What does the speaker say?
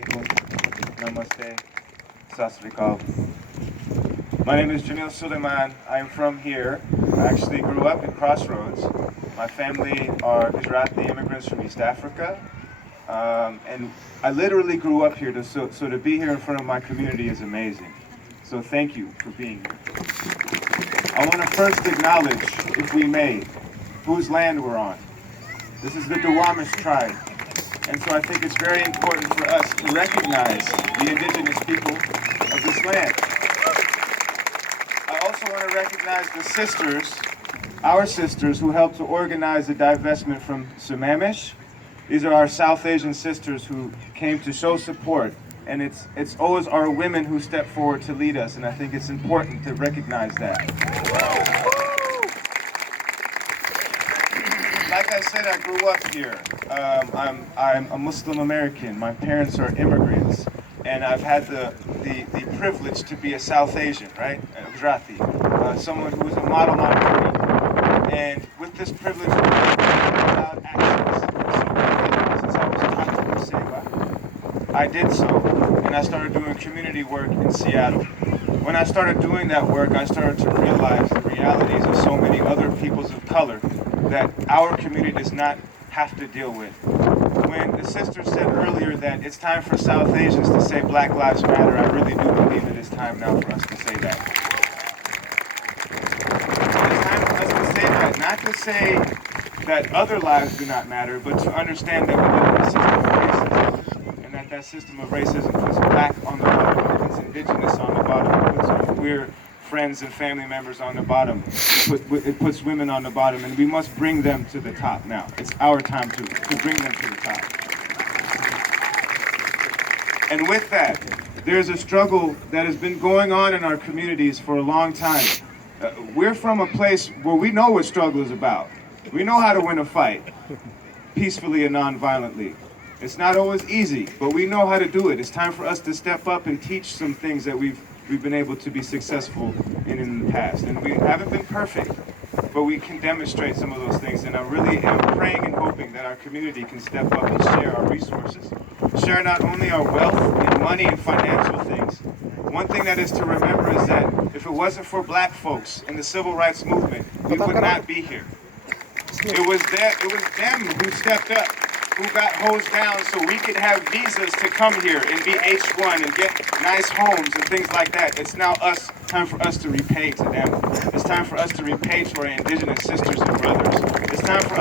Namaste. Sat Sri Akal. My name is Jamil Suleiman. I am from here. I actually grew up in Crossroads. My family are Gujarati immigrants from East Africa. And I literally grew up here, so to be here in front of my community is amazing. So thank you for being here. I want to first acknowledge, if we may, whose land we're on. This is the Duwamish tribe. And so I think it's very important for us to recognize the indigenous people of this land. I also want to recognize the sisters, our sisters, who helped to organize the divestment from Sammamish. These are our South Asian sisters who came to show support. And it's always our women who step forward to lead us, and I think it's important to recognize that. Like I said, I grew up here. I'm a Muslim American. My parents are immigrants, and I've had the privilege to be a South Asian, right? Gujarati, someone who is a model minority. And with this privilege, I'm allowed access. So since I was taught to do seva, I did so, and I started doing community work in Seattle. When I started doing that work, I started to realize the realities of so many other peoples of color that our community does not have to deal with. When the sister said earlier that it's time for South Asians to say Black Lives Matter, I really do believe it is time now for us to say that. It's time for us to say that, not to say that other lives do not matter, but to understand that we live in a system of racism, and that system of racism puts Black on the bottom, puts Indigenous on the bottom, puts queer friends and family members on the bottom. It puts women on the bottom, and we must bring them to the top now. It's our time to bring them to the top. And with that, there's a struggle that has been going on in our communities for a long time. We're from a place where we know what struggle is about. We know how to win a fight, peacefully and non-violently. It's not always easy, but we know how to do it. It's time for us to step up and teach some things that we've been able to be successful in the past. And we haven't been perfect, but we can demonstrate some of those things. And I really am praying and hoping that our community can step up and share our resources, share not only our wealth and money and financial things. One thing that is to remember is that if it wasn't for Black folks in the civil rights movement, we would not be here. It was them who stepped up, who got hosed down so we could have visas to come here and be H1 and get nice homes and things like that. It's now time for us to repay to them. It's time for us to repay to our indigenous sisters and brothers. It's time for